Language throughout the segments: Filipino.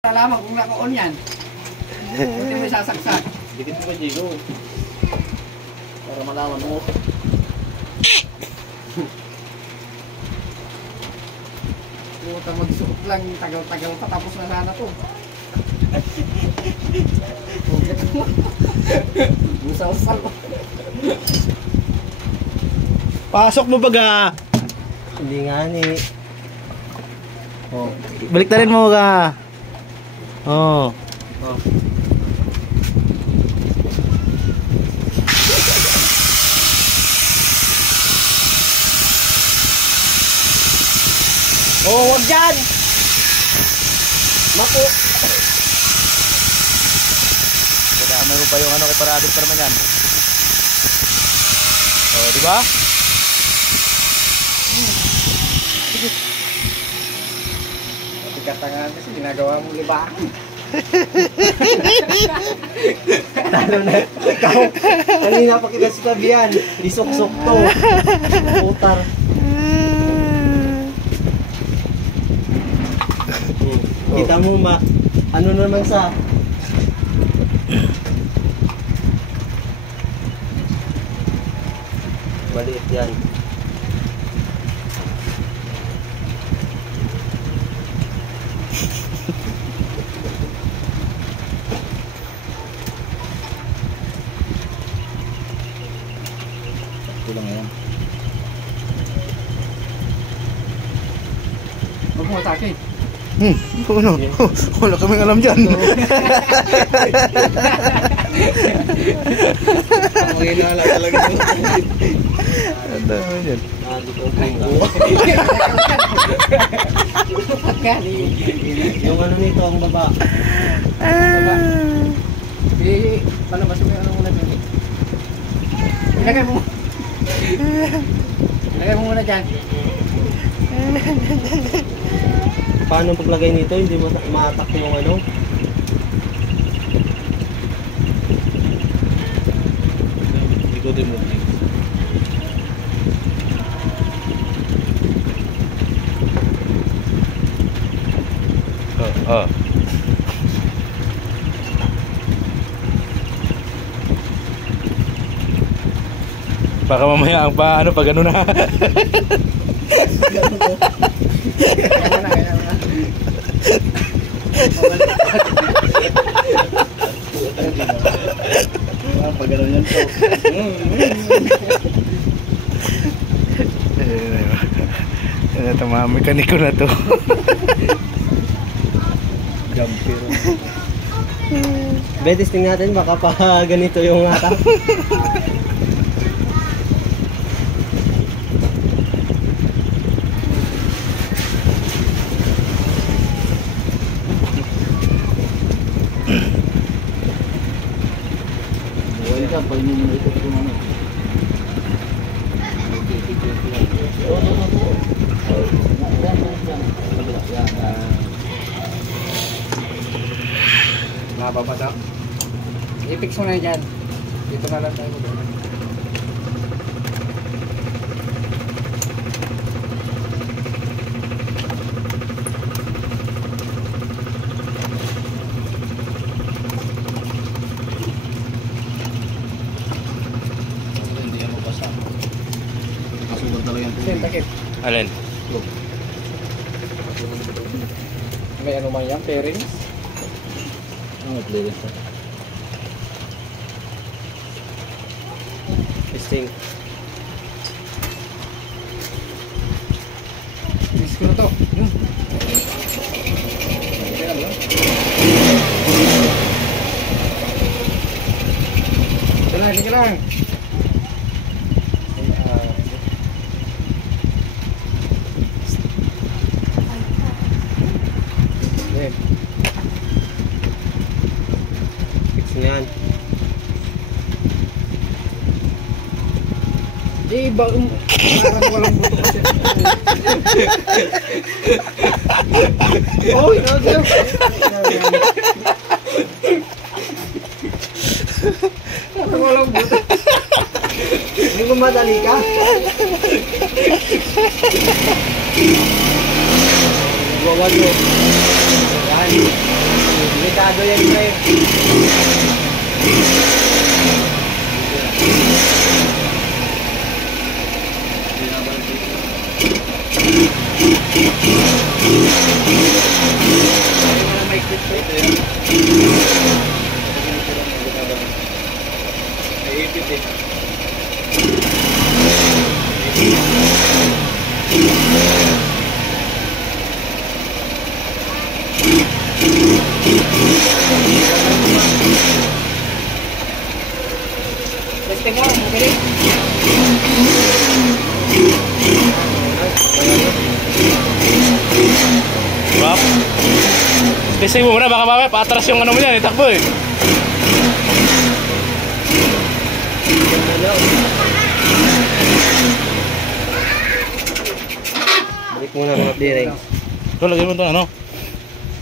Alaman kung naka-on yan. Hindi mo sasaksak. Dikit mo ba, Jigo? Para malaman mo. Puta, magsuot lang. Tagal-tagal pa. Tapos na sana to. Busal-sal. Pasok mo baga. Hindi nga ni. Oh. Baliktarin mo baga. Oh. Oh. Oh, wag dyan! Mapo! Kadamay mo pa yung ano kay Paradil Permanyan. Oh, di ba? Pati katangan kasi ginagawa mo libahan. Talo na. Ikaw, kanina pa kita sa tabihan. Isok-sok to. Putar. Kita mo ano naman sa maliit yan. Ito lang yan. Huwag mo atake. Ano? Wala kaming alam dyan. Ang hinala talaga. Ang dami dyan. Yung ano nito, ang baba. Palabas mo yung ano muna dyan. Ilagay mo. Ilagay mo muna dyan. Paano paglagay nito? Hindi ma-attack yung ano? Ikutin mo. Oh. Baka mamaya ang paano pag ano na. Pag gano'n yan po. Ito mga mekaniko na to. Jumpero. Testing natin baka pa ganito yung attack. Pag hindi mo ito kung ano. Nababasa. I-fix mo na dyan. Dito na lang tayo. Takip. Alin? May ano man yan, pairings. Ano playlist? Testing. Fix ko na to. Sige lang. Yan. Iba parang walang buto kasi. Oh, okay. Parang walang buto. Hindi mo madali ka? Bawal mo. Yan. Delikado yan, pre. Testing mo, okay? Bak. Testing mo muna, baka mamaya paatras yung ano mo yan, itakbo eh. Balik muna mga bearing. Ito, lagyan mo ito ano?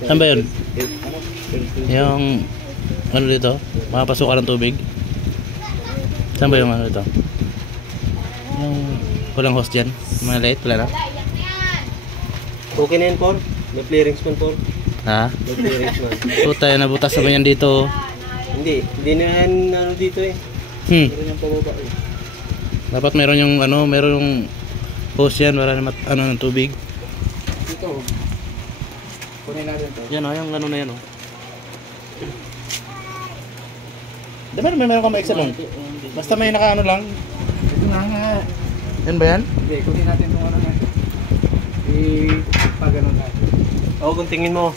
Saan ba yun? Yung ano dito? Makapasukan ng tubig? Saan ba yung ano dito? Yung walang hose dyan? Mga light, wala na? Okay na yun, Paul. May clearings man, Paul. Ha? May clearings man. Puta, nabutas naman yan dito. Hindi na yan ano dito eh. Meron yung pababa eh. Dapat meron yung ano, meron yung hose yan, wala naman ano ng tubig. Dito. Kunin natin to. Yan o, yung ano na yan o. Di ba meron ka ma-excel nun? Basta may naka ano lang. Ito nga. Yan ba yan? Hindi, kunin natin itong ano na. Pag-ano natin. Oo, kung tingin mo.